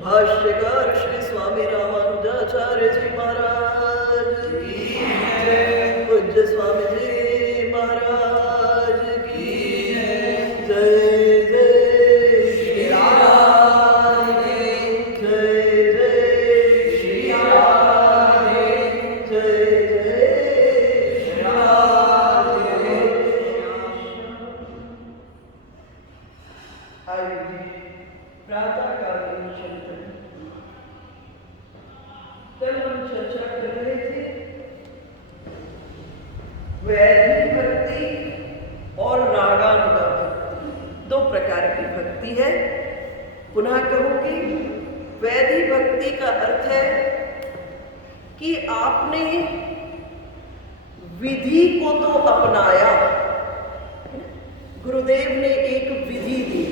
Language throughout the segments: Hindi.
भाष्यकार श्री स्वामी रामानुजाचार्य जी महाराज की जय। पूज्य स्वामी जी महाराज की जय। जय श्री राम। जय जय श्री राम। जय जय श्री राम। प्रातःकालीन चिंतन। कल हम चर्चा कर रहे थे वैदिक भक्ति और रागानुगा भक्ति। दो प्रकार की भक्ति है। पुनः कहूंगी, वैदिक भक्ति का अर्थ है कि आपने विधि को तो अपनाया, गुरुदेव ने एक विधि दी,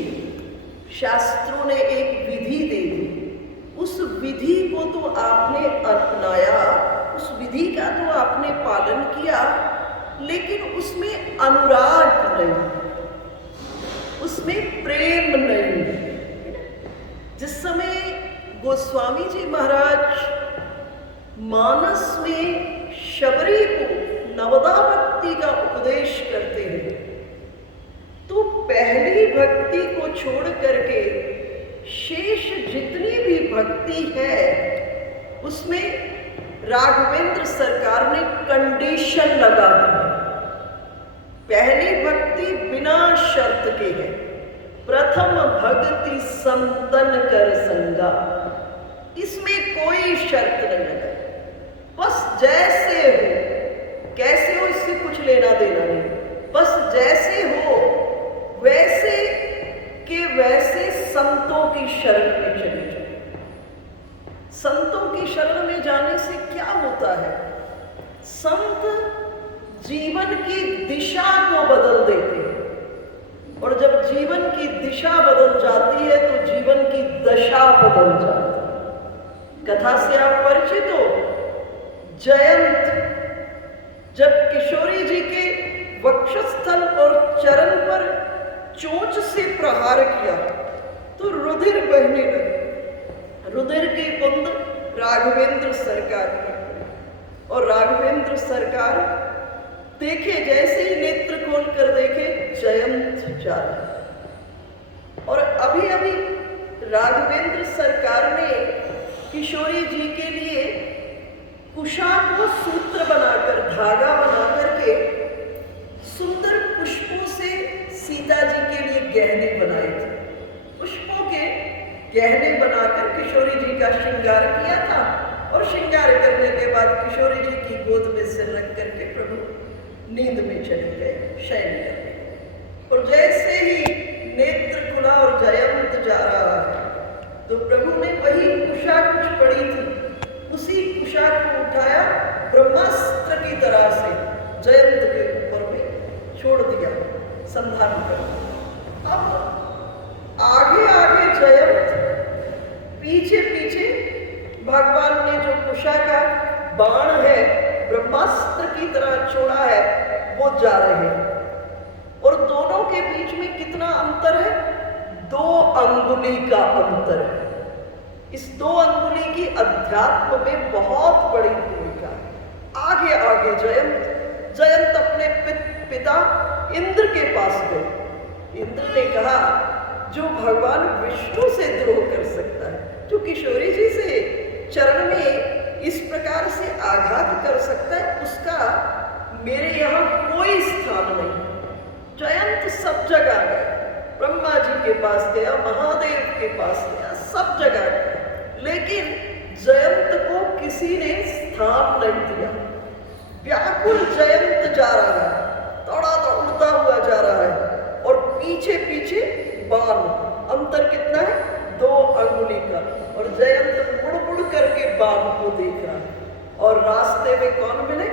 शास्त्रों ने एक विधि दे दी, उस विधि को तो आपने अपनाया, उस विधि का तो आपने पालन किया, लेकिन उसमें अनुराग नहीं, उसमें प्रेम नहीं। जिस समय गोस्वामी जी महाराज मानस में शबरी को नवदा भक्ति का उपदेश करते हैं, तो पहली भक्ति को छोड़ करके शेष जितनी भी भक्ति है उसमें राघवेंद्र सरकार ने कंडीशन लगा दी। पहली भक्ति बिना शर्त के है। प्रथम भक्ति संतन कर संगा, इसमें कोई शर्त नहीं लगा। बस जैसे हो, कैसे हो इससे कुछ लेना देना नहीं, बस जैसे हो वैसे के वैसे संतों की शरण में चले जाओ। संतों की शरण में जाने से क्या होता है? संत जीवन की दिशा को बदल देते हैं, और जब जीवन की दिशा बदल जाती है तो जीवन की दशा बदल जाती है। कथा से आप परिचित हो। जयंत जब किशोरी जी के वक्षस्थल और चरण पर चोंच से प्रहार किया तो रुधिर बहने लगे। रुधिर की बूंद राघवेंद्र सरकार पर, और राघवेंद्र सरकार देखे, जैसे ही नेत्र खोल कर देखे, जयंत जा रहा। और अभी अभी राघवेंद्र सरकार ने किशोरी जी के लिए कुशा को सूत्र बनाकर, धागा बनाकर के सुंदर पुष्पों से सीता जी के लिए गहने बनाए थे। पुष्पों के गहने बनाकर किशोरी जी का श्रृंगार किया था, और श्रृंगार करने के बाद किशोरी जी की गोद में सिर रख करके प्रभु नींद में चले गए, शयन करने। और जैसे ही नेत्र खुला और जयंत जा रहा है तो प्रभु ने वही कुशा कुछ पड़ी थी, उसी कुशा को उठाया, ब्रह्मास्त्र की तरह से जयंत के ऊपर में छोड़ दिया, संधान कर। अब आगे आगे जयंत, पीछे पीछे भगवान ने जो कुशा का बाण है, ब्रह्मास्त्र की तरह छोड़ा है, वो जा रहे हैं। और दोनों के बीच में कितना अंतर है? 2 अंगुली का अंतर है। इस 2 अंगुली की अध्यात्म में बहुत बड़ी भूमिका है। आगे आगे जयंत अपने पिता इंद्र के पास गए। इंद्र ने कहा, जो भगवान विष्णु से द्रोह कर सकता है, जो किशोरी जी से चरण में इस प्रकार से आघात कर सकता है, उसका मेरे यहाँ कोई स्थान नहीं। जयंत सब जगह गया, ब्रह्मा जी के पास गया, महादेव के पास गया, सब जगह गया, लेकिन जयंत को किसी ने स्थान नहीं दिया। व्याकुल जयंत जा रहा है, दौड़ता हुआ जा रहा है, और पीछे पीछे बाण, अंतर कितना है? 2 अंगुली का। और जयंत मुड़ मुड़ करके बाण को देख रहा है। और रास्ते में कौन मिले?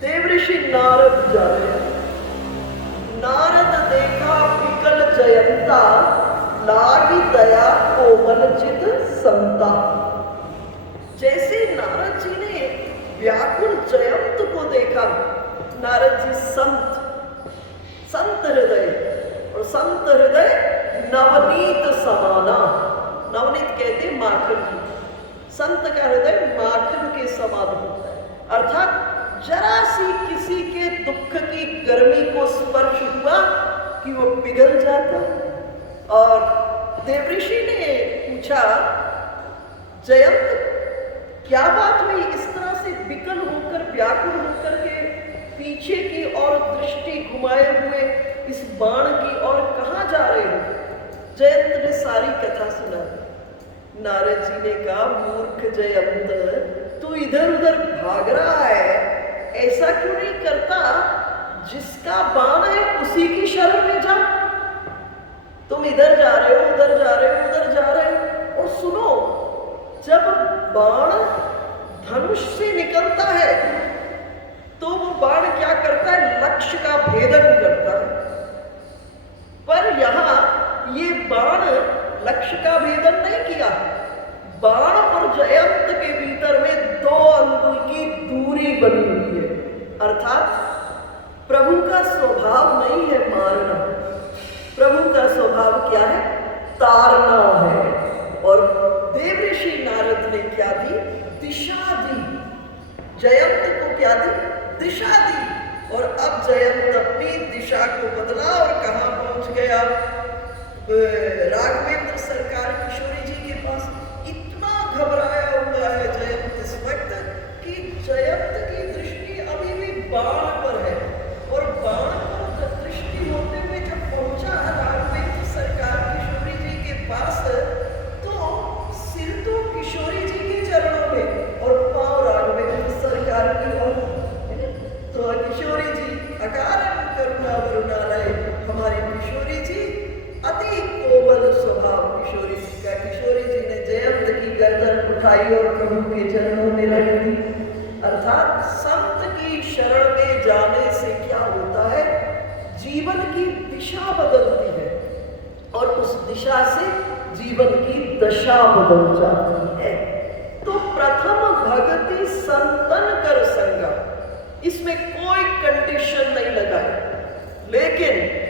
देवऋषि नारद जा रहे हैं। नारद देखा विकल जयंता, लागी दया कोमल चित संता। जैसे नारद जी ने व्याकुल जयंत को देखा, नारद जी संत हृदय, और संत हृदय नवनीत समाना। नवनीत कहते माखन की, संत का हृदय माखन के समान होता है। अर्थात जरा सी किसी के दुख की गर्मी को स्पर्श हुआ कि वो पिघल जाता। और देवऋषि ने पूछा, जयंत क्या बात हुई, इस तरह से विकल होकर व्याकुल होकर के पीछे की ओर दृष्टि घुमाए हुए इस बाण की ओर कहाँ जा रहे हो? जयंत ने सारी कथा सुना। नारद जी ने कहा, मूर्ख जयंत, तू इधर उधर भाग रहा है, ऐसा क्यों नहीं करता, जिसका बाण है उसी की शरण में जा। तुम इधर जा रहे हो, उधर जा रहे हो, उधर जा रहे हो। और सुनो, जब बाण धनुष से निकलता है तो वो बाण क्या करता है, लक्ष्य का भेदन करता है। पर यहां ये बाण लक्ष्य का भेदन नहीं किया। बाण और जयंत के भीतर में 2 अंगुल की दूरी बनी हुई है। अर्थात प्रभु का स्वभाव नहीं है मारना, प्रभु का स्वभाव क्या है, तारना है। और देवऋषि नारद ने क्या दी, दिशा दी। जयंत को क्या दी, दिशा दी। और अब जयंत अपनी दिशा को बदला और कहां पहुंच गया, राघवेंद्र सरकार किशोरी जी के पास। इतना घबराया हुआ है जयंत इस वक्त कि जयंत की दृष्टि अभी भी बाण पर है। और बाण पर दृष्टि होते हुए जब पहुंचा राघवेंद्र सरकार किशोरी जी के पास, तो सिर तो किशोरी जी के चरणों में और पांव राघवेंद्र सरकार की ओर। तो किशोरी जी अकारण करुणा वरुणालय, हमारी किशोरी जी अति कोमल स्वभाव किशोरी जी का। किशोरी जी ने जयंत की गर्दन उठाई और प्रभु के चरणों में रख दी। अर्थात संत की शरण में जाने से क्या होता है, जीवन की दिशा बदलती है और उस दिशा से जीवन की दशा बदल जाती है। तो प्रथम भक्ति संतन कर संगा, इसमें कोई कंडीशन नहीं लगाई। लेकिन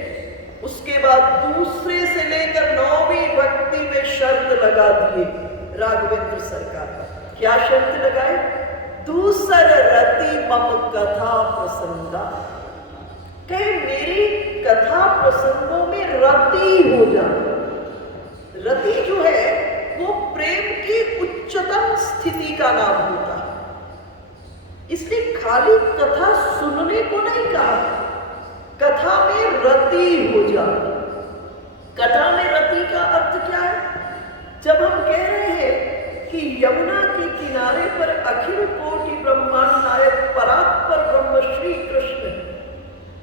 उसके बाद दूसरे से लेकर 9वीं भक्ति में शर्त लगा दिए राघवेंद्र सरकार। क्या शर्त लगाए, दूसर रति मम कथा प्रसंगा, कहे मेरी कथा प्रसंगों में रति हो जाए। रति जो है वो प्रेम की उच्चतम स्थिति का नाम होता है। इसलिए खाली कथा सुनने को नहीं कहा, कथा में रति हो जाए। कथा में रति का अर्थ क्या है, जब हम कह रहे हैं कि यमुना के किनारे पर अखिल कोटि ब्रह्मांड नायक परात्पर ब्रह्म श्री कृष्ण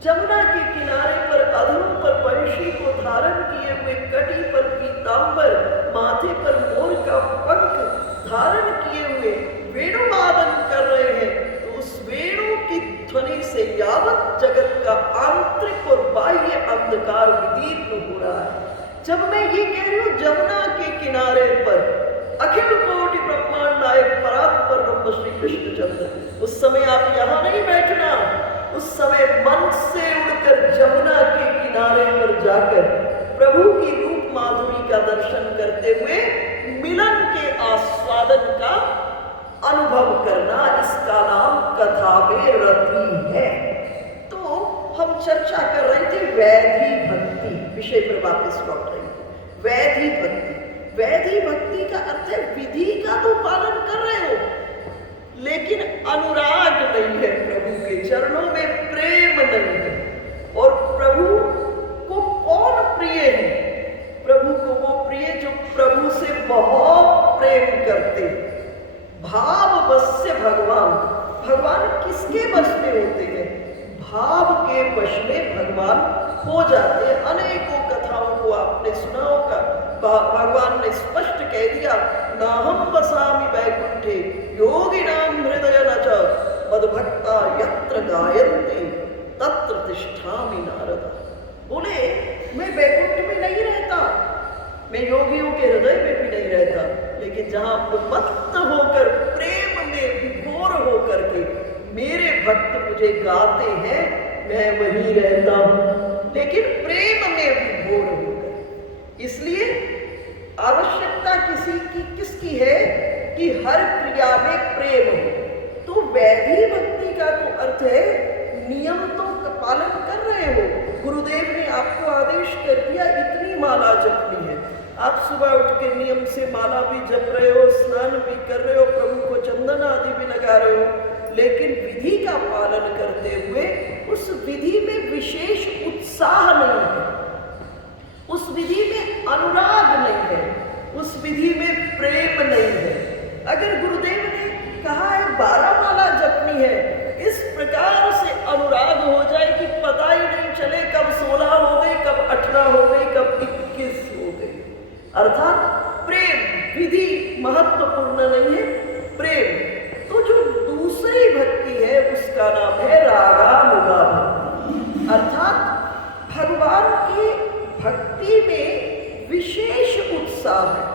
जमुना के किनारे पर अधरों पर बंशी को धारण किए हुए, कटी पर पीतांबर, माथे पर मोर का पंख धारण किए हुए वेणुवादन कर रहे हैं, तो उस वेणु की ध्वनि से यावत जगत का आंतरिक और बाह्य अंधकार विदीर्ण हो रहा है। जब मैं ये कह रही हूँ जमुना के किनारे पर अखिल कोटि ब्रह्मांड नायक परात्पर ब्रह्म श्री कृष्णचंद्र, उस समय आप यहाँ नहीं बैठना, उस समय मन से उड़कर जमुना के किनारे पर जाकर प्रभु की रूप माधुरी का दर्शन करते हुए मिलन के आस्वादन का अनुभव करना, इसका नाम कथा में रति है। तो हम चर्चा कर रहे थे वैधि भक्ति विषय पर वापस लौट रहे थे। वैधि भक्ति, वैधि भक्ति का अर्थ है विधि का तो पालन कर रहे हो लेकिन अनुराग नहीं है, प्रभु के चरणों में प्रेम नहीं है। और प्रभु को कौन प्रिय है, प्रभु को वो प्रिय जो प्रभु से बहुत प्रेम करते। भाव वश से भगवान, भगवान किसके वश में होते हैं, भाव के वश में भगवान हो जाते हैं। अनेकों कथाओं को आपने सुना होगा, भगवान ने स्पष्ट कह दिया, नाहम वसामि वैकुंठे योगिनाम हृदय न च मद्भक्ता यत्र गायन्ति तत्र तिष्ठामि नारद। बोले मैं वैकुंठ में नहीं रहता, मैं योगियों के हृदय में भी नहीं रहता, लेकिन जहां उन्मत्त होकर प्रेम में विभोर होकर के मेरे भक्त मुझे गाते हैं, मैं वहीं रहता हूं, लेकिन प्रेम में विभोर होकर। इसलिए आवश्यकता किसकी है कि हर क्रिया में प्रेम हो। तो वैधि भक्ति का तो अर्थ है नियम तो पालन कर रहे हो। गुरुदेव ने आपको आदेश कर दिया इतनी माला जपनी है, आप सुबह उठ के नियम से माला भी जप रहे हो, स्नान भी कर रहे हो, प्रभु को चंदन आदि भी लगा रहे हो, लेकिन विधि का पालन करते हुए उस विधि में विशेष उत्साह नहीं है, उस विधि में अनुराग नहीं है, उस विधि में प्रेम नहीं है। अगर गुरुदेव ने कहा है 12 माला जपनी है, इस प्रकार से अनुराग हो जाए कि पता ही नहीं चले कब 16 हो गई, कब 18 हो गई, कब 21 हो गई। अर्थात प्रेम, विधि महत्वपूर्ण नहीं है, प्रेम। तो जो दूसरी भक्ति है उसका नाम है रागानुगा भक्ति। अर्थात भगवान की भक्ति में विशेष उत्साह है,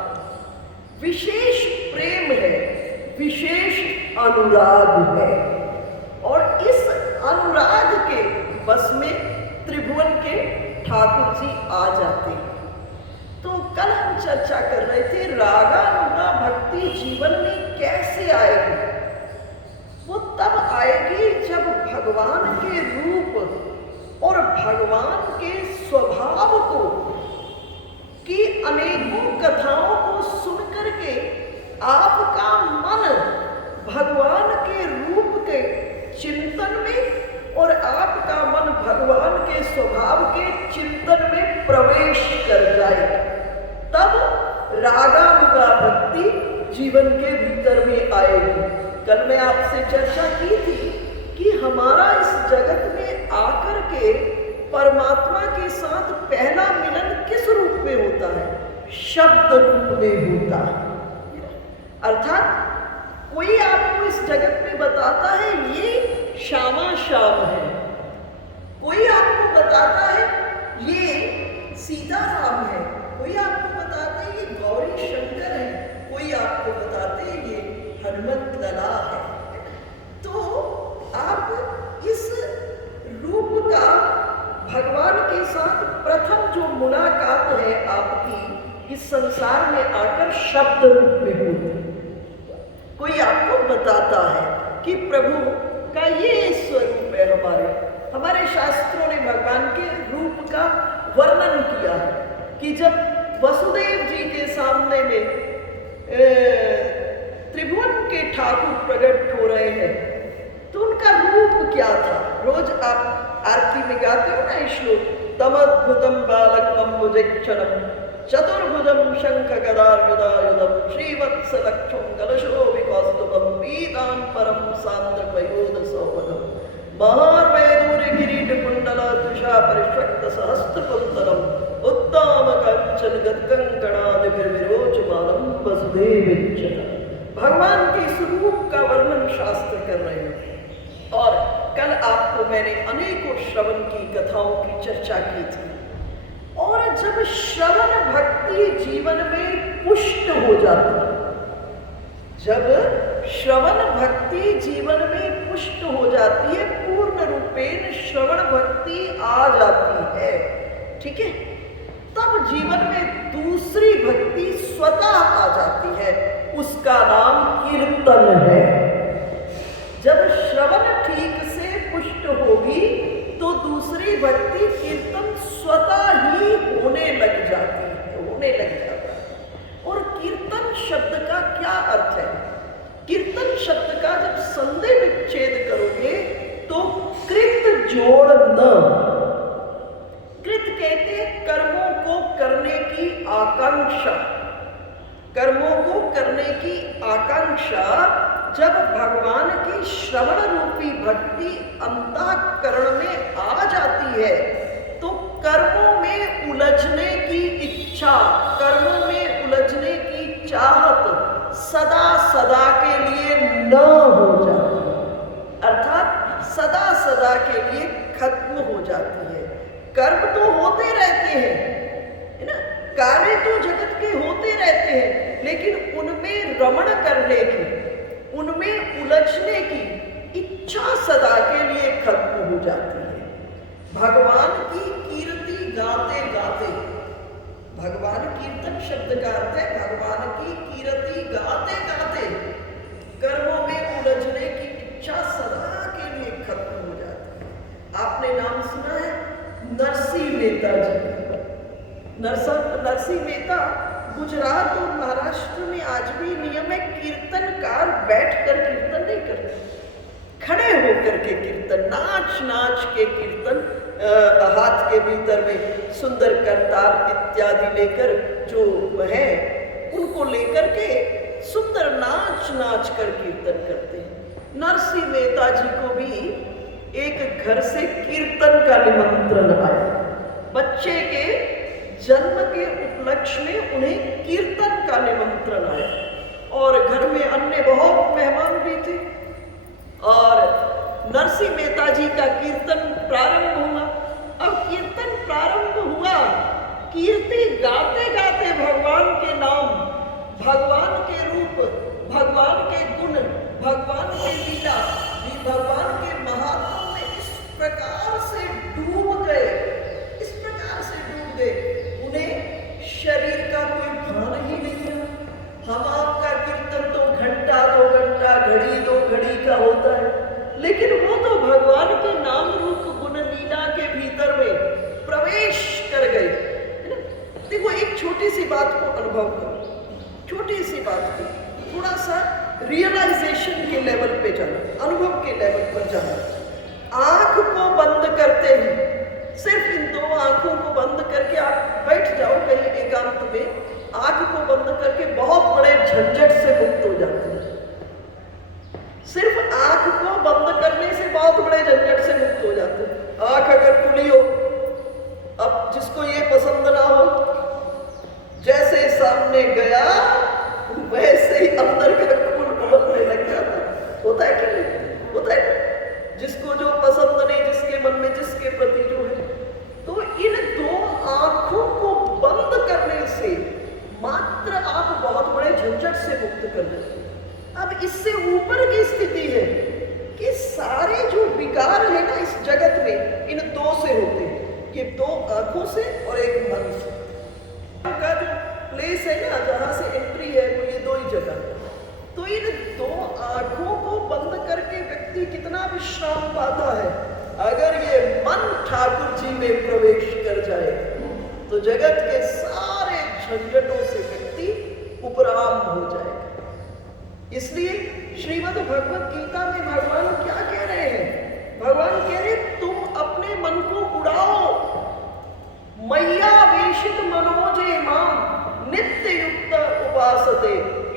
विशेष प्रेम है, विशेष अनुराग है। और इस अनुराग के बस में त्रिभुवन के ठाकुर जी आ जाते हैं। तो कल हम चर्चा कर रहे थे रागानुगा भक्ति जीवन में कैसे आएगी। वो तब आएगी जब भगवान के रूप और भगवान के स्वभाव को की अनेकों कथाओं को सुनकर के आपका मन भगवान के रूप के चिंतन में और आपका मन भगवान के स्वभाव के चिंतन में प्रवेश कर जाए, तब रागानुगा भक्ति जीवन के भीतर में आएगी। कल मैं आपसे चर्चा की थी कि हमारा इस जगत में आकर के परमात्मा के साथ पहला मिलन किस रूप में होता है? शब्द रूप में होता है। अर्थात कोई आपको इस जगत में बताता है ये श्यामा श्याम है, कोई आपको बताता है ये सीताराम है, कोई आपको बताते हैं ये गौरी शंकर है, कोई आपको बताते हैं ये हनुमत लला है। तो आप इस रूप का भगवान के साथ प्रथम जो मुलाकात है आपकी इस संसार में आकर शब्द रूप में होती है। कोई आपको बताता है कि प्रभु का ये स्वरूप है। हमारे शास्त्रों ने भगवान के रूप का वर्णन किया है कि जब वसुदेव जी के सामने में त्रिभुवन के ठाकुर प्रकट हो रहे हैं तो उनका रूप क्या था। रोज आप आरती में गाते हो ना श्लोक, तमद्भुतम बालकमम्बुजक्षणम चतुर्भुजम शंख गदायुधायुधम श्रीवत्सलक्षं कलशोभिकौस्तुभं पीताम्बरं सान्द्रपयोधसौवनम् महार्वैदूर्य किरीट कुंडल तुषा परिष्वक्त सहस्त्रकुंतलम उत्तम कंचन गदकंकणादिभिर्विरोचमानं वसुदेवच्युतम्। भगवान के स्वरूप का वर्णन शास्त्र कर रहे हैं। और कल आपको मैंने अनेकों श्रवण की कथाओं की चर्चा की थी। और जब श्रवण भक्ति जीवन में पुष्ट हो जाती है, जब श्रवण भक्ति जीवन में पुष्ट हो जाती है, पूर्ण रूपेण श्रवण भक्ति आ जाती है, ठीक है, तब जीवन में दूसरी भक्ति स्वतः आ जाती है, उसका नाम कीर्तन है। जब श्रवण ठीक से पुष्ट होगी तो दूसरी भक्ति कीर्तन स्वतः ही होने लग जाता है। और कीर्तन शब्द का क्या अर्थ है? कीर्तन शब्द का जब संदेह विच्छेद करोगे तो कृत जोड़ न, कृत कहते कर्मों को करने की आकांक्षा, कर्मों को करने की आकांक्षा जब भगवान की श्रवण रूपी भक्ति अंतःकरण में आ जाती है तो कर्मों में उलझने की इच्छा, कर्मों में उलझने की चाहत सदा सदा के लिए न हो जाती, अर्थात सदा सदा के लिए खत्म हो जाती है। कर्म तो होते रहते हैं, है ना, कार्य तो जगत के होते रहते हैं, लेकिन उनमें रमण करने की, उनमें उलझने की इच्छा सदा के लिए खत्म हो जाती है। भगवान की कीर्ति गाते गाते भगवान कीर्तन शब्द का अर्थ है भगवान की कीर्ति गाते गाते कर्मों में उलझने की इच्छा सदा के लिए खत्म हो जाती है। आपने नाम सुना है नरसिंह मेहता जी का। नरसिंह मेहता गुजरात और महाराष्ट्र में आज भी नियम है, कीर्तनकार बैठकर कीर्तन नहीं करते, खड़े होकर के कीर्तन, नाच नाच के कीर्तन, हाथ के भीतर में सुंदर करताल इत्यादि लेकर जो है उनको लेकर के सुंदर नाच नाच कर कीर्तन करते हैं। नरसिंह मेहता जी को भी एक घर से कीर्तन का निमंत्रण आया। बच्चे के जन्म के उपलक्ष्य में उन्हें कीर्तन का निमंत्रण आया और घर में अन्य बहुत मेहमान भी थे और नरसिंह मेहता जी का कीर्तन प्रारंभ हुआ। अब कीर्तन प्रारंभ हुआ, कीर्ति गाते गाते भगवान के नाम, भगवान के रूप, भगवान के गुण, भगवान के लीला, भगवान के महात्म में इस प्रकार से डूब गए, इस प्रकार से डूब गए, उन्हें शरीर का कोई भान ही नहीं रहा। हम आपका कीर्तन तो घंटा 2 घंटा, घड़ी 2 घड़ी का होता है, लेकिन वो तो भगवान के नाम रूप गुण लीला के भीतर में प्रवेश कर गए, है ना। देखो एक छोटी सी बात को अनुभव करो, छोटी सी बात को थोड़ा सा रियलाइजेशन के लेवल पे जाना, अनुभव के लेवल पर जाना। आंख को बंद करते ही, सिर्फ इन 2 आंखों को बंद करके आप बैठ जाओ कहीं एकांत में, आंख को बंद करके बहुत बड़े झंझट से मुक्त हो जाते हैं। सिर्फ आंख को बंद करने से बहुत बड़े झंझट से मुक्त हो जाते हैं। आंख अगर खुली हो, अब जिसको ये पसंद ना हो, जैसे सामने गया वैसे ही अंदर का खून उबलने लग जाता। होता है कि नहीं? होता है। जिसको जो पसंद नहीं, जिसके मन में जिसके प्रति जो है, तो इन 2 आंखों को बंद करने से मात्र आप बहुत बड़े झंझट से मुक्त कर देते हैं। अब इससे ऊपर की स्थिति है कि सारे जो विकार है ना इस जगत में, इन 2 से होते हैं, ये 2 आंखों से और एक मन से। उनका जो प्लेस है ना, जहां से एंट्री है, वो ये 2 ही जगह है। तो इन 2 आंखों को बंद करके व्यक्ति कितना विश्राम पाता है। अगर ये मन ठाकुर जी में प्रवेश कर जाए तो जगत के सारे झंझटों से व्यक्ति उपराम हो जाएगा। इसलिए श्रीमद् भगवत गीता में भगवान क्या कह रहे हैं? भगवान कह रहे तुम अपने मन को उड़ाओ, मैया वेशित मनोजे माम नित्य युक्त उपासते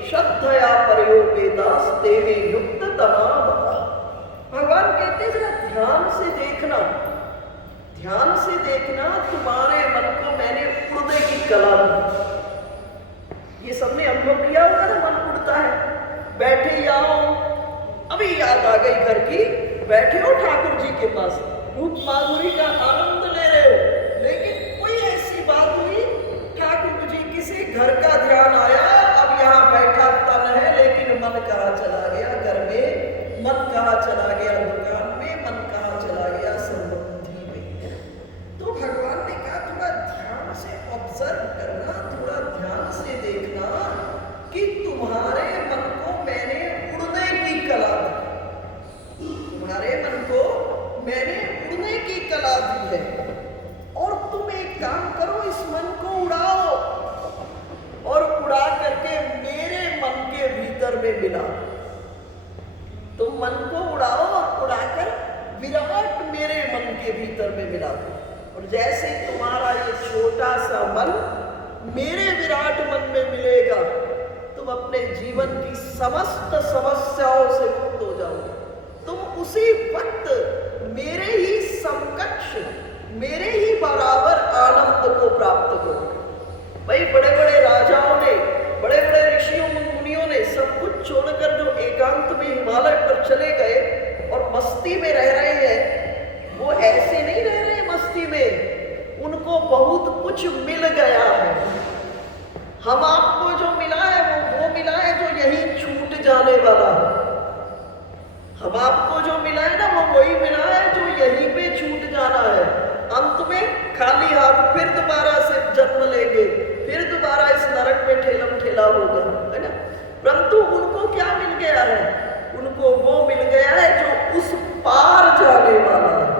श्रद्धया परयोपेदास तेवे युक्त तमामता। भगवान कहते हैं जरा ध्यान से देखना, ध्यान से देखना, तुम्हारे मन को मैंने उड़ने की कला दी। ये सबने अनुभव किया होगा ना, मन उड़ता है। बैठे आओ, अभी याद आ गई घर की, बैठे हो ठाकुर जी के पास, रूप माधुरी का आनंद ले रहे हो, लेकिन कोई ऐसी बात हुई, ठाकुर जी किसी घर का ध्यान आया, अब यहाँ बैठा तन है लेकिन मन कहाँ चला गया घर में, मन कहाँ चला गया दुकान में, मन कहाँ चला गया संबंधी में। तो भगवान ने कहा थोड़ा ध्यान से ऑब्जर्व करना, थोड़ा ध्यान से देखना कि तुम्हारे मन को मैंने उड़ने की कला दी, तुम्हारे मन को मैंने उड़ने की कला दी है, और तुम एक काम करो, इस मन को उड़ाओ और उड़ा करके मेरे मन के भीतर में मिला। तुम मन को उड़ाओ और उड़ाकर विराट मेरे मन के भीतर में मिला दो। और जैसे तुम्हारा ये छोटा सा मन मेरे विराट मन में मिलेगा, तुम अपने जीवन की समस्त समस्याओं से मुक्त हो जाओगे। तुम उसी वक्त मेरे ही समकक्ष, मेरे ही बराबर आनंद को प्राप्त करोगे। भाई बड़े बड़े राजाओं ने, बड़े बड़े ऋषियों मुनियों ने सब कुछ छोड़कर जो एकांत में हिमालय पर चले गए और मस्ती में रह रहे हैं, वो ऐसे नहीं रह रहे मस्ती में, उनको बहुत कुछ मिल गया है। हम आपको जो मिला है वो मिला है जो यहीं छूट जाने वाला है। हम आपको जो मिला है ना वो वही मिला है जो यहीं पे छूट जाना है। अंत में खाली हाथ फिर दोबारा से जन्म लेंगे मिला होगा, है ना। परंतु उनको क्या मिल गया है? उनको वो मिल गया है जो उस पार जाने वाला है।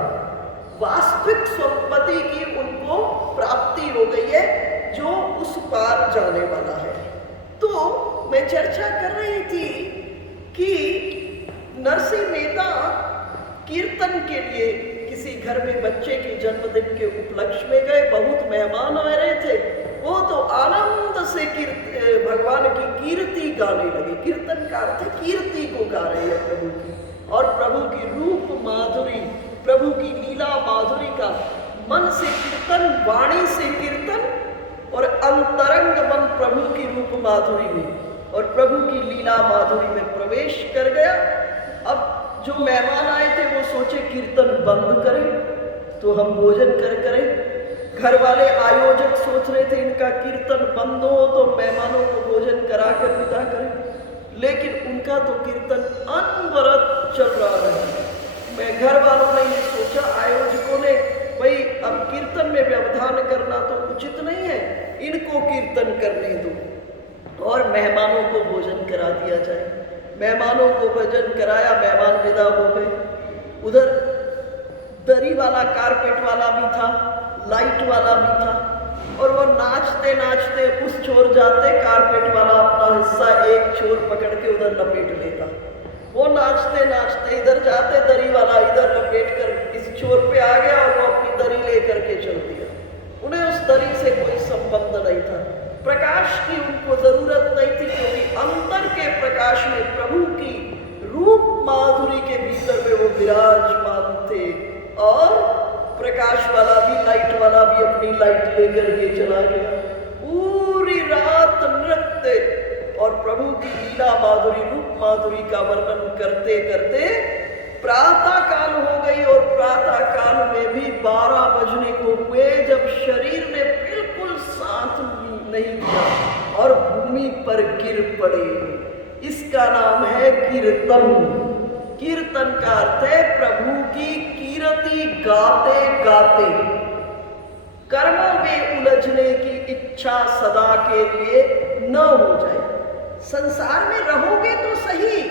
वास्तविक संपत्ति की उनको प्राप्ति हो गई है जो उस पार जाने वाला है। तो मैं चर्चा कर रही थी कि नरसिंह मेहता कीर्तन के लिए किसी घर में बच्चे के जन्मदिन के उपलक्ष्य में गए। बहुत मेहमान आ रहे थे। वो तो आनंद से भगवान की कीर्ति गाने लगे। कीर्तन का अर्थ कीर्ति को गा रहे हैं प्रभु की, और प्रभु की रूप माधुरी, प्रभु की लीला माधुरी का मन से कीर्तन, वाणी से कीर्तन, और अंतरंग मन प्रभु की रूप माधुरी में और प्रभु की लीला माधुरी में प्रवेश कर गया। अब जो मेहमान आए थे वो सोचे कीर्तन बंद करें तो हम भोजन करें। घर वाले आयोजक सोच रहे थे इनका कीर्तन बंद हो तो मेहमानों को भोजन करा कर विदा करें, लेकिन उनका तो कीर्तन अनवरत चल रहा है। मैं घर वालों ने ये सोचा, आयोजकों ने, भाई अब कीर्तन में व्यवधान करना तो उचित नहीं है, इनको कीर्तन करने दो और मेहमानों को भोजन करा दिया जाए। मेहमानों को भोजन कराया, मेहमान विदा हो गए। उधर दरी वाला, कारपेट वाला भी था, लाइट वाला भी था, और वो नाचते नाचते उस छोर जाते, कारपेट वाला अपना हिस्सा एक छोर पकड़ के उधर लपेट लेता। वो नाचते नाचते इधर जाते, दरी वाला इधर लपेट कर इस छोर पे आ गया और वो अपनी दरी लेकर के चल दिया। उन्हें उस दरी से कोई संबंध नहीं था, प्रकाश की उनको जरूरत नहीं थी, क्योंकि अंतर के प्रकाश में प्रभु की रूप माधुरी के भीतर में वो विराजमान थे। और प्रकाश वाला भी, लाइट वाला भी अपनी लाइट लेकर के चला गया। पूरी रात नृत्य और प्रभु की लीला माधुरी, रूप माधुरी का वर्णन करते करते प्रातः काल हो गई। और प्रातः काल में भी 12 बजने को हुए जब शरीर ने बिल्कुल साथ नहीं दिया और भूमि पर गिर पड़े। इसका नाम है कीर्तन। कीर्तन का अर्थ है प्रभु की कीर्ति गाते गाते। कर्मों में उलझने की इच्छा सदा के लिए न हो जाए। संसार में रहोगे तो सही,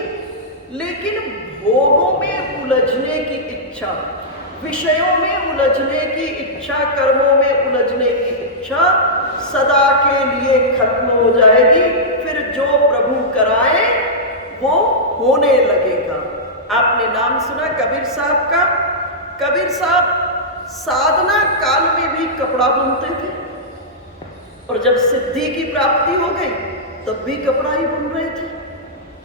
लेकिन भोगों में उलझने की इच्छा, विषयों में उलझने की इच्छा, कर्मों में उलझने की इच्छा सदा के लिए खत्म हो जाएगी। फिर जो प्रभु कराए वो होने लगेगा। आपने नाम सुना कबीर साहब का? कबीर साहब साधना काल में भी कपड़ा बुनते थे, और जब सिद्धि की प्राप्ति हो गई तब भी कपड़ा ही बुन रहे थे।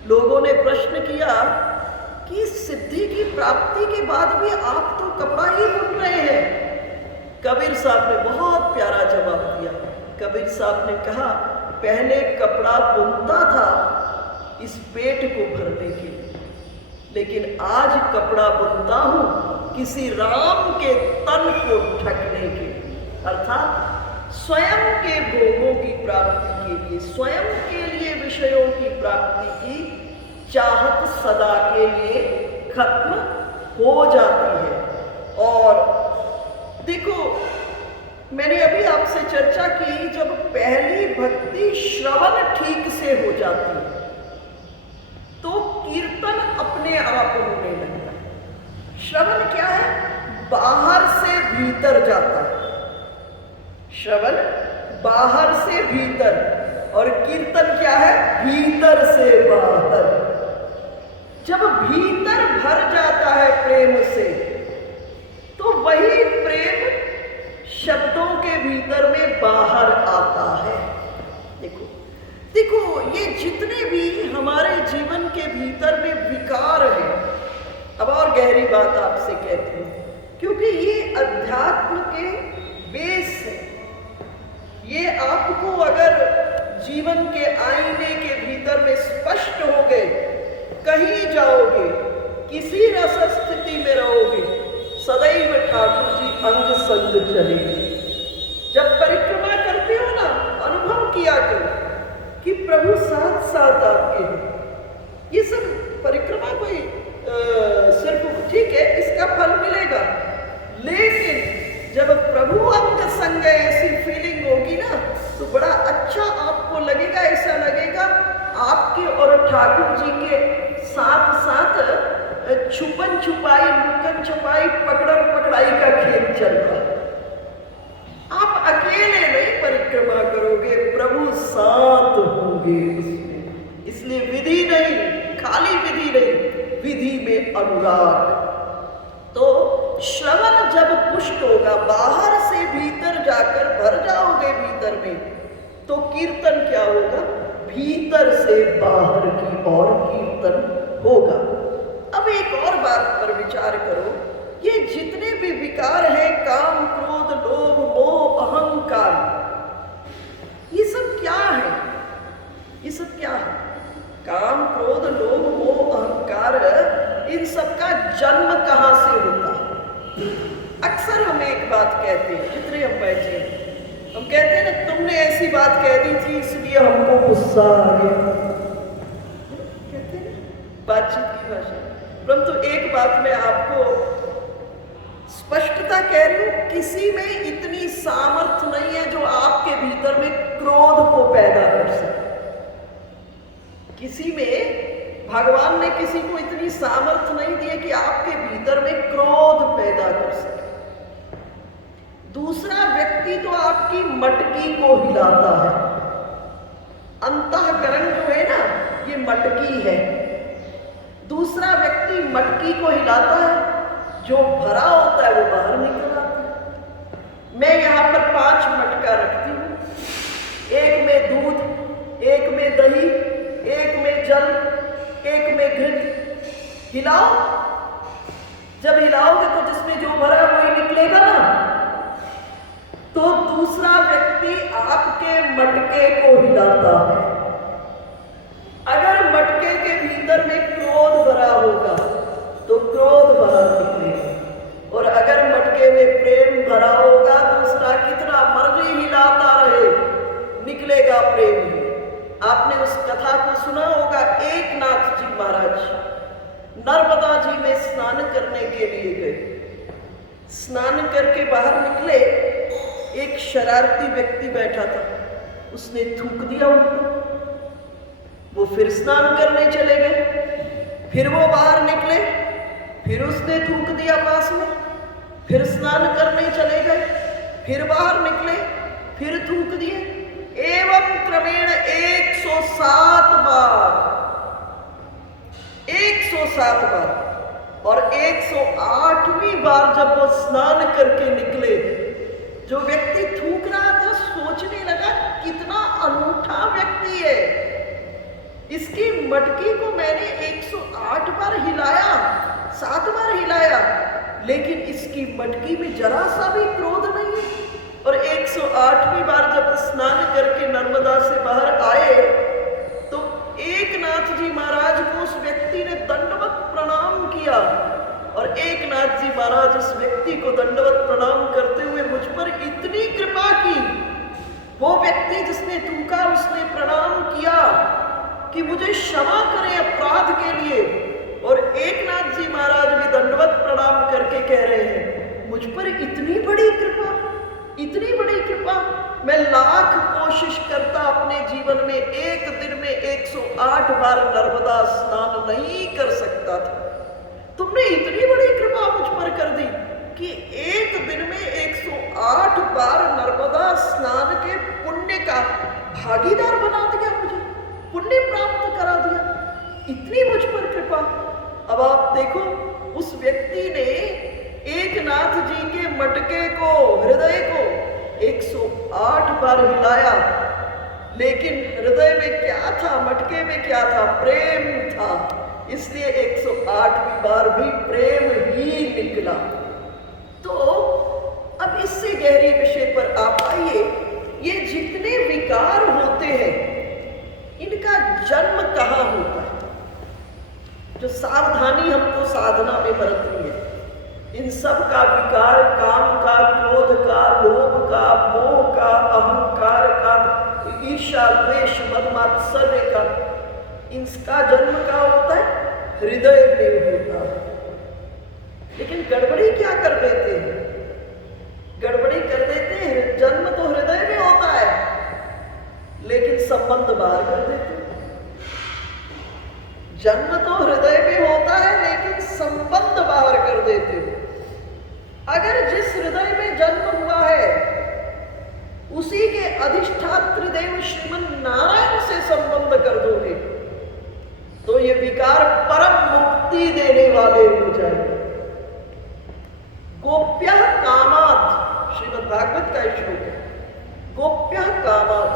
लोगों ने प्रश्न किया कि सिद्धि की प्राप्ति के बाद भी आप तो कपड़ा ही बुन रहे हैं। कबीर साहब ने बहुत प्यारा जवाब दिया। कबीर साहब ने कहा, पहले कपड़ा बुनता था इस पेट को भरने के लिए, लेकिन आज कपड़ा बुनता हूं किसी राम के तन को ढकने के लिए। अर्थात स्वयं के भोगों की प्राप्ति के लिए, स्वयं के लिए विषयों की प्राप्ति की चाहत सदा के लिए खत्म हो जाती है। और देखो, मैंने अभी आपसे चर्चा की, जब पहली भक्ति श्रवण ठीक से हो जाती है तो कीर्तन अपने आप होने लगता है। श्रवण क्या है? बाहर से भीतर जाता है। श्रवण बाहर से भीतर, और कीर्तन क्या है? भीतर से बाहर। जब भीतर भर जाता है प्रेम से, तो वही प्रेम शब्दों के भीतर में बाहर आता है। देखो देखो, ये जितने भी हमारे जीवन के भीतर में विकार हैं, अब और गहरी बात आपसे कहती हूं, क्योंकि ये अध्यात्म के बेस है। ये आपको अगर जीवन के आईने के भीतर में स्पष्ट हो गए, कहीं जाओगे, किसी रस स्थिति में रहोगे, सदैव ठाकुर जी अंग संग चलेंगे। जब परिक्रमा करते हो ना, अनुभव किया करो कि प्रभु साथ साथ आपके हैं। ये सब परिक्रमा कोई सिर्फ ठीक है, इसका फल मिलेगा, लेकिन जब प्रभु अंग संग ऐसी फीलिंग होगी ना, तो बड़ा अच्छा आपको लगेगा। ऐसा लगेगा ठाकुर जी के साथ साथ छुपन छुपाई, लुकन छुपाई, पकड़म पकड़ाई का खेल चल रहा है। आप अकेले नहीं परिक्रमा करोगे, प्रभु साथ होंगे उसमें। इसलिए विधि नहीं, खाली विधि नहीं, विधि में अनुराग। तो श्रवण जब पुष्ट होगा, बाहर से भीतर जाकर भर जाओगे भीतर में, तो कीर्तन क्या होगा? भीतर से बाहर की ओर कीर्तन होगा। अब एक और बात पर विचार करो, ये जितने भी विकार हैं, काम, क्रोध, लोभ, मोह, अहंकार, ये सब क्या है? ये सब क्या है? काम, क्रोध, लोभ, मोह, अहंकार, इन सब का जन्म कहाँ से होता है? अक्सर हम एक बात कहते हैं, जितने हम बैठे हैं, हम कहते हैं ना, तुमने ऐसी बात कह दी थी इसलिए हमको गुस्सा आ गया। कहते हैं बातचीत की भाषा। परंतु एक बात मैं आपको स्पष्टता कह रही हूं, किसी में इतनी सामर्थ्य नहीं है जो आपके भीतर में क्रोध को पैदा कर सके। किसी में भगवान ने किसी को इतनी सामर्थ्य नहीं दी है कि आपके भीतर में क्रोध पैदा कर सके। दूसरा व्यक्ति तो आपकी मटकी को हिलाता है। अंतःकरण जो है ना, ये मटकी है। दूसरा व्यक्ति मटकी को हिलाता है, जो भरा होता है वो बाहर निकल आता है। मैं यहां पर 5 मटका रखती हूं, एक में दूध, एक में दही, एक में जल, एक में घृत। हिलाओ, जब हिलाओगे तो जिसमें जो भरा है वही निकलेगा ना। तो दूसरा व्यक्ति आपके मटके को हिलाता है। अगर मटके के भीतर में क्रोध भरा होगा तो क्रोध बाहर निकलेगा, और अगर मटके में प्रेम भरा होगा, दूसरा कितना मर्जी हिलाता रहे, निकलेगा प्रेम ही। आपने उस कथा को सुना होगा, एकनाथ जी महाराज नर्मदा जी में स्नान करने के लिए गए। स्नान करके बाहर निकले, एक शरारती व्यक्ति बैठा था, उसने थूक दिया उनको। वो फिर स्नान करने चले गए, फिर वो बाहर निकले, फिर उसने थूक दिया पास में, फिर स्नान करने चले गए, फिर बाहर निकले, फिर थूक दिए। एवं क्रमेण 107 बार, 107 बार। और 108वीं बार जब वो स्नान करके निकले, जो व्यक्ति थूक रहा था सोचने लगा कितना अनूठा व्यक्ति है, इसकी मटकी को मैंने 108 बार हिलाया, 7 बार हिलाया, लेकिन इसकी मटकी में जरा सा भी क्रोध नहीं है। और 108वीं बार जब स्नान करके नर्मदा से बाहर आए तो एकनाथ जी महाराज को उस व्यक्ति ने दंडवत प्रणाम किया। और एकनाथ जी महाराज उस व्यक्ति को दंडवत प्रणाम करते हुए मुझ पर इतनी कृपा की, वो व्यक्ति जिसने थूका उसने प्रणाम किया कि मुझे क्षमा करें अपराध के लिए। और एकनाथ जी महाराज भी दंडवत प्रणाम करके कह रहे हैं, मुझ पर इतनी बड़ी कृपा, इतनी बड़ी कृपा। मैं लाख कोशिश करता अपने जीवन में एक दिन में 108 बार नर्मदा स्नान नहीं कर सकता था। तुमने इतनी बड़ी कृपा मुझ पर कर दी कि एक दिन में 108 बार नर्मदा स्नान के पुण्य का भागीदार बना दिया, मुझे पुण्य प्राप्त करा दिया। इतनी मुझ पर कृपा। अब आप देखो, उस व्यक्ति ने एकनाथ जी के मटके को, हृदय को 108 बार हिलाया, लेकिन हृदय में क्या था, मटके में क्या था? प्रेम था। इसलिए 108वीं बार भी प्रेम ही निकला। तो अब इससे गहरी विषय पर आप आइए। ये जितने विकार होते हैं, इनका जन्म कहाँ होता है? जो सावधानी हमको साधना में बरतनी है, इन सब का विकार, काम का, क्रोध का, लोभ का, मोह का, अहंकार का, ईर्ष्या, द्वेष, मद मात्सर्य का, इनका जन्म कहाँ होता है? हृदय में होता है। लेकिन गड़बड़ी क्या कर देते हैं? गड़बड़ी कर देते हैं, जन्म तो हृदय में होता है, लेकिन संबंध बाहर कर देते हैं। जन्म तो हृदय में होता है, लेकिन संबंध बाहर कर देते हो। अगर जिस हृदय में जन्म हुआ है उसी के अधिष्ठात्र देव श्रीमन नारायण से संबंध कर दोगे तो ये विकार परम मुक्ति देने वाले हो जाएंगे। गोप्य कामात्, श्रीमद् भागवत का श्लोक है। गोप्य कामात्,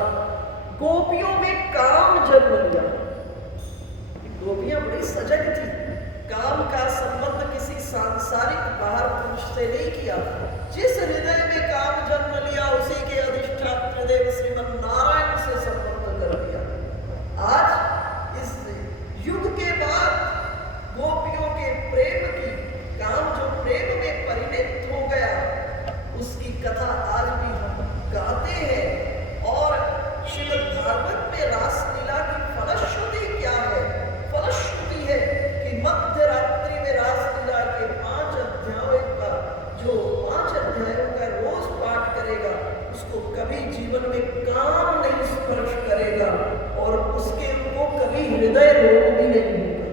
गोपियों में काम जन्म लिया। गोपियां बड़ी सजग थी, काम का संबंध किसी सांसारिक बाहर पुरुष से नहीं किया। जिस हृदय में काम जन्म लिया उसी के अधिष्ठात्र देव श्रीमन नारायण से संबंध कर दिया। आज इस युग के बाद गोपियों के प्रेम की, काम जो प्रेम में परिणत हो गया, उसकी कथा आज भी हम गाते हैं। और श्रीमद् भागवत में रासलीला की फलश्रुति क्या है? फलश्रुति है कि मध्य रात्रि में रासलीला के 5 अध्यायों का, जो 5 अध्यायों का रोज पाठ करेगा उसको कभी जीवन में काम नहीं स्पर्श करेगा और उसके को कभी हृदय रोग भी नहीं होगा।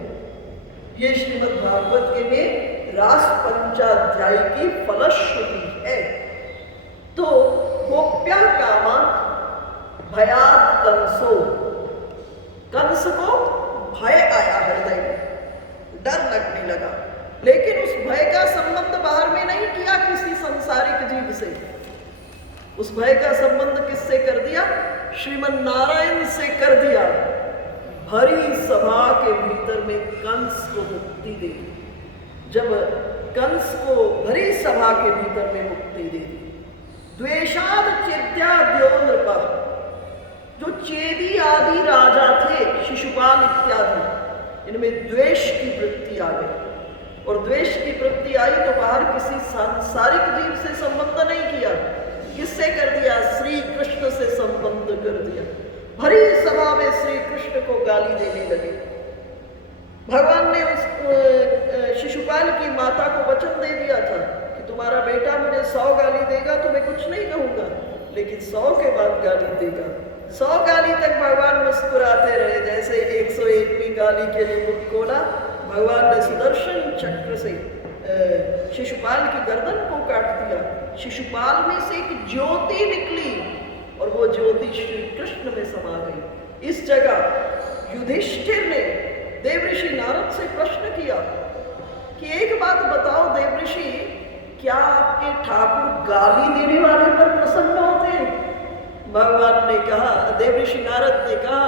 ये श्रीमद् भागवत के में रास पंचाध्याय की फलश्रुति है। तो गोप्या कामा भयात कंसो, कंस को भय आया, हृदय में डर लगने लगा, लेकिन उस भय का संबंध बाहर में नहीं किया किसी संसारिक जीव से। उस भय का संबंध किससे कर दिया? श्रीमन नारायण से कर दिया। भरी सभा के भीतर में कंस को मुक्ति दे दी। जब कंस को भरी सभा के भीतर में मुक्ति दे दी, द्वेषाद चेत्याद्यो नृपा, जो चेदी आदि राजा थे, शिशुपाल इत्यादि, इनमें द्वेष की वृत्ति आ गई। और द्वेष की वृत्ति आई तो बाहर किसी सांसारिक जीव से संबंध नहीं किया, किससे कर दिया? श्री कृष्ण से संबंध कर दिया। भरी सभा में श्री कृष्ण को गाली देने लगे। भगवान ने उस शिशुपाल की माता को वचन दे दिया था कि तुम्हारा बेटा मुझे 100 गाली देगा तो मैं कुछ नहीं कहूंगा, लेकिन 100 के बाद गाली देगा। 100 गाली तक भगवान मुस्कुराते रहे। जैसे 101वीं गाली के लिए मुख खोला, भगवान ने सुदर्शन चक्र से शिशुपाल की गर्दन को काट दिया। शिशुपाल में से एक ज्योति निकली और वो ज्योति श्री कृष्ण में समा गई। इस जगह युधिष्ठिर ने देवऋषि नारद से प्रश्न किया कि एक बात बताओ देवऋषि, क्या आपके ठाकुर गाली देने वाले पर प्रसन्न होते हैं? भगवान ने कहा, देवऋषि नारद ने कहा,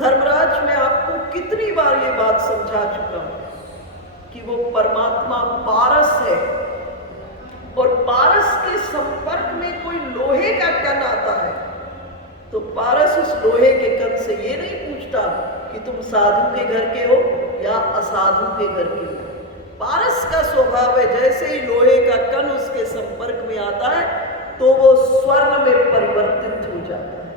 धर्मराज मैं आपको कितनी बार ये बात समझा चुका हूं कि वो परमात्मा पारस है, और पारस के संपर्क में कोई लोहे का कण आता है तो पारस उस लोहे के कण से ये नहीं पूछता कि तुम साधु के घर के हो या असाधु के घर के हो। पारस का स्वभाव है, जैसे ही लोहे का कण उसके संपर्क में आता है तो वो स्वर्ण में परिवर्तित हो जाता है।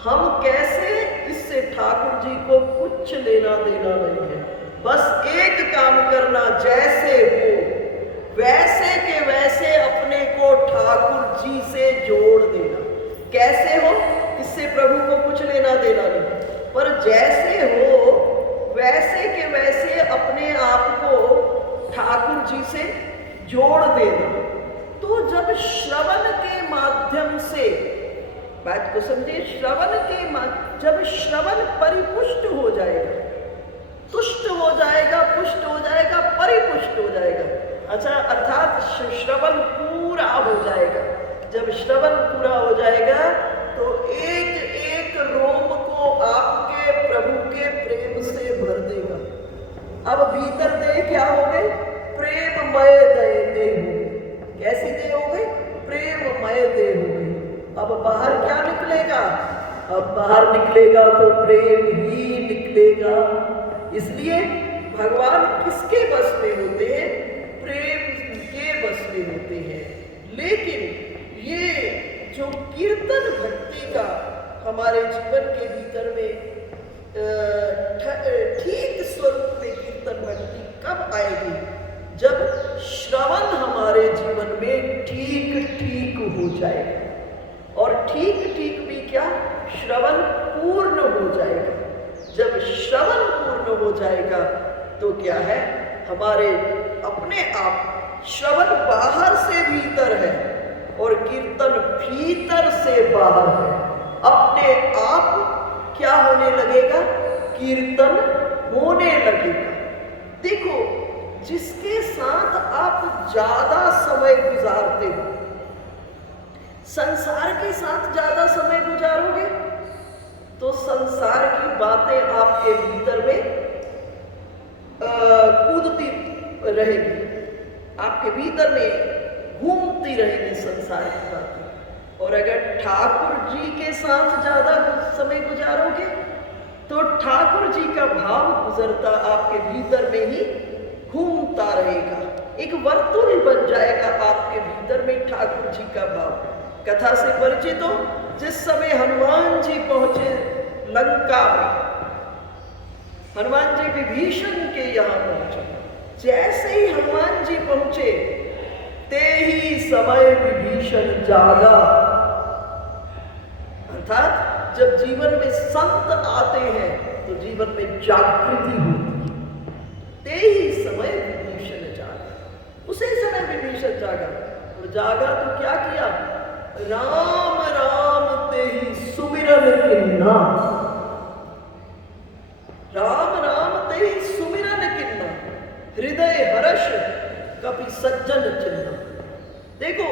हम कैसे, इससे ठाकुर जी को कुछ लेना देना नहीं है। बस एक काम करना, जैसे हो वैसे के वैसे अपने को ठाकुर जी से जोड़ देना। कैसे हो, इससे प्रभु को कुछ लेना देना नहीं, पर जैसे हो वैसे के वैसे अपने आप को ठाकुर जी से जोड़ देना। तो जब श्रवण के माध्यम से, बात को समझिए, श्रवण के जब श्रवण परिपुष्ट हो जाएगा, तुष्ट हो जाएगा, पुष्ट हो जाएगा, परिपुष्ट हो जाएगा, अच्छा अर्थात श्रवण पूरा हो जाएगा। जब श्रवण पूरा हो जाएगा तो एक एक रोम को आपके प्रभु के प्रेम से भर देगा। अब भीतर दे क्या हो गए? प्रेममय दे हो गए। कैसी दे हो गई? प्रेममय दे हो गई। अब बाहर क्या निकलेगा? अब बाहर निकलेगा तो प्रेम ही निकलेगा। इसलिए भगवान किसके बस में होते हैं? प्रेम के बस में होते हैं। लेकिन ये जो कीर्तन भक्ति का हमारे जीवन के भीतर में ठीक स्वरूप में कीर्तन भक्ति कब आएगी? जब श्रवण हमारे जीवन में ठीक ठीक हो जाएगा। और ठीक ठीक भी क्या? श्रवण पूर्ण हो जाएगा। जब श्रवण पूर्ण हो जाएगा। तो क्या है, हमारे अपने आप श्रवण बाहर से भीतर है और कीर्तन भीतर से बाहर है। अपने आप क्या होने लगेगा, कीर्तन होने लगेगा। देखो, जिसके साथ आप ज्यादा समय गुजारते हो, संसार के साथ ज्यादा समय गुजारोगे तो संसार की बातें आपके भीतर में कूदती रहेगी, आपके भीतर में घूमती रहेगी संसार की बातें। और अगर ठाकुर जी के साथ ज्यादा समय गुजारोगे तो ठाकुर जी का भाव गुजरता आपके भीतर में ही घूमता रहेगा, एक वर्तुल बन जाएगा आपके भीतर में ठाकुर जी का भाव। कथा से परिचित हो, जिस समय हनुमान जी पहुंचे लंका में, हनुमान जी विभीषण के यहाँ पहुंचे, जैसे ही हनुमान जी पहुंचे ते ही समय विभीषण जागा। अर्थात जब जीवन में संत आते हैं तो जीवन में जागृति होती है। ते ही समय विभीषण जागा, उसी समय विभीषण जागा। और जागा तो क्या किया, राम राम ते ही सुमिरन किन्ना, राम राम ते ही सुमिरन किन्ना, हृदय हर्ष कभी सज्जन चिन्ह। देखो,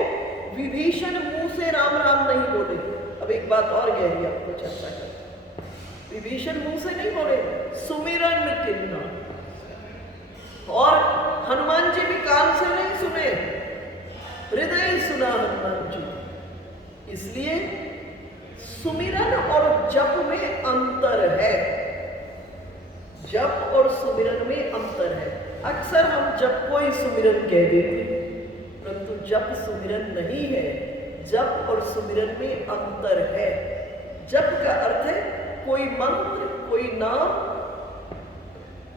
विभीषण मुंह से राम राम नहीं बोले। अब एक बात और गहरी आपको चर्चा करते, विभीषण मुंह से नहीं बोले, सुमिरन किन्ना। और हनुमान जी भी कान से नहीं सुने, हृदय सुना हनुमान जी। इसलिए सुमिरन और जप में अंतर है, जप और सुमिरन में अंतर है। अक्सर हम जप को ही सुमिरन कह देते, परंतु जप सुमिरन नहीं है। जप और सुमिरन में अंतर है। जप का अर्थ है कोई मंत्र, कोई नाम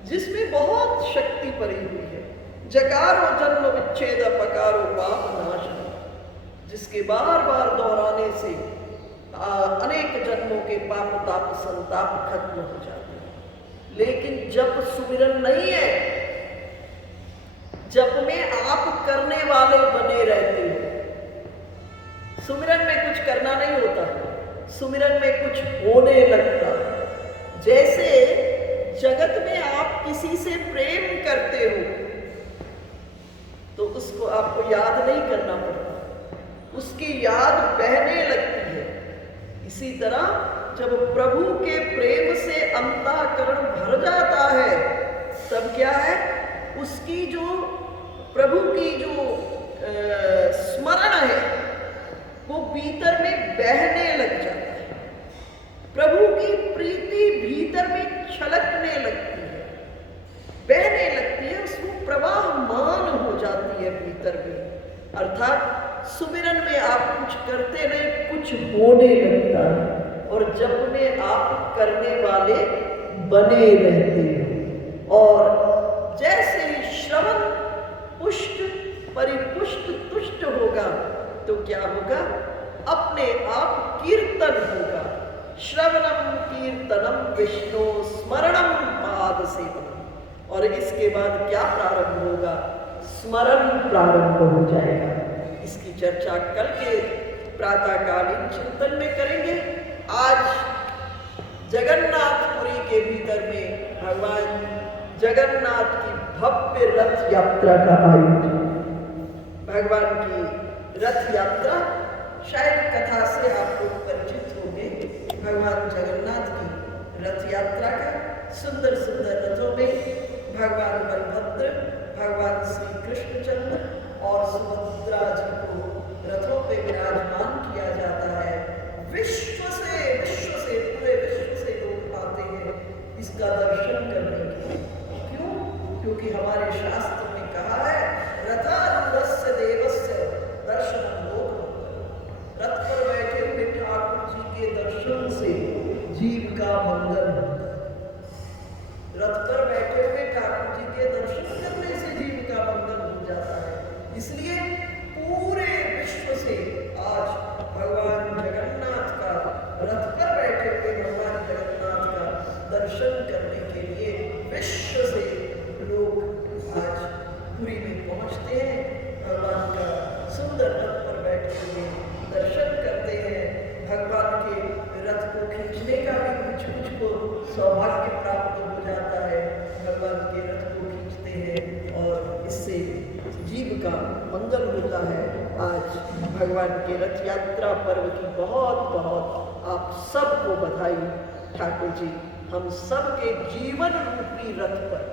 जिसमें बहुत शक्ति पड़ी हुई है। जकारो जन्म विच्छेद पकारो पाप नाश, जिसके बार बार दोहराने से अनेक जन्मों के पाप ताप संताप खत्म हो जाते हैं। लेकिन जप सुमिरन नहीं है। जप में आप करने वाले बने रहते हो। सुमिरन में कुछ करना नहीं होता, सुमिरन में कुछ होने लगता। जैसे जगत में आप किसी से प्रेम करते हो तो उसको आपको याद नहीं करना पड़ता, उसकी याद बहने लगती है। इसी तरह जब प्रभु के प्रेम से अंतःकरण भर जाता है तब क्या है, उसकी जो प्रभु की जो स्मरण है वो भीतर में बहने लग जाता है। प्रभु की प्रीति भीतर में छलकने लगती है, बहने लगती है, उसको प्रवाहमान हो जाती है भीतर में। अर्थात सुमिरन में आप कुछ करते नहीं, कुछ होने लगता है। और जप में आप करने वाले बने रहते हैं। और जैसे ही श्रवण पुष्ट परिपुष्ट तुष्ट होगा तो क्या होगा, अपने आप कीर्तन होगा। श्रवणम कीर्तनम विष्णु स्मरणम पाद सेवनम। और इसके बाद क्या प्रारंभ होगा, स्मरण प्रारंभ हो जाएगा। इसकी चर्चा कल के प्रातःकालीन चिंतन में करेंगे। आज जगन्नाथपुरी के भीतर में भगवान जगन्नाथ की भव्य रथ यात्रा का आयोजन, भगवान की रथ यात्रा, शायद कथा से आप लोग परिचित होंगे। भगवान जगन्नाथ की रथ यात्रा का सुंदर सुंदर रथों में भगवान बलभद्र, भगवान श्री कृष्णचंद्र और सुभद्रा जी को रथों पे विराजमान किया जाता है। विश्व से पूरे विश्व से लोग आते हैं इसका दर्शन करने के लिए। क्यों? क्योंकि हमारे शास्त्र में कहा है, रथारूढ़स्य देवस्य दर्शनम लोकमंगलम्। रथ पर बैठे हुए ठाकुर जी के दर्शन से जीव का मंगल होता है। रथ पर बैठे हुए ठाकुर जी के दर्शन करने से जीव का मंगल हो जाता है। इसलिए पूरे विश्व से आज भगवान जगन्नाथ का, रथ पर बैठे हुए भगवान जगन्नाथ का दर्शन करने के लिए विश्व सौभाग्य प्राप्त हो जाता है, भगवान के रथ को खींचते हैं और इससे जीव का मंगल होता है। आज भगवान के रथ यात्रा पर्व की बहुत बहुत आप सबको बधाई। ठाकुर जी हम सब के जीवन रूपी रथ पर,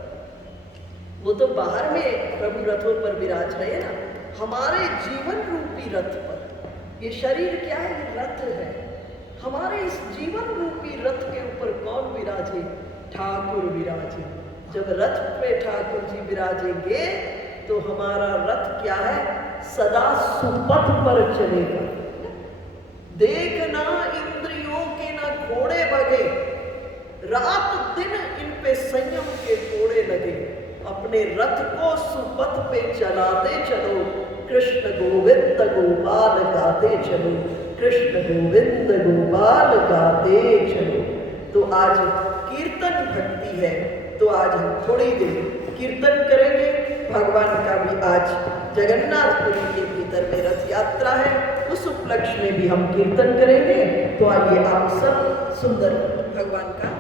वो तो बाहर में प्रभु रथों पर विराज रहे हैं ना, हमारे जीवन रूपी रथ पर, ये शरीर क्या है, ये रथ है, हमारे इस जीवन रूपी रथ के ऊपर कौन विराजे, ठाकुर विराजे। जब रथ पे ठाकुर जी विराजेंगे तो हमारा रथ क्या है, सदा सुपथ पर चलेगा। देखना इंद्रियों के ना घोड़े भगे, रात दिन इन पे संयम के कोड़े लगे। अपने रथ को सुपथ पे चलाते चलो, कृष्ण गोविंद गोपाल गाते चलो, कृष्ण गोविंद गोपाल गाते चलो। तो आज कीर्तन भक्ति है, तो आज हम थोड़ी देर कीर्तन करेंगे। भगवान का भी आज जगन्नाथपुरी के भीतर में रथ यात्रा है, उस उपलक्ष्य में भी हम कीर्तन करेंगे। तो आइए आप सब सुंदर भगवान का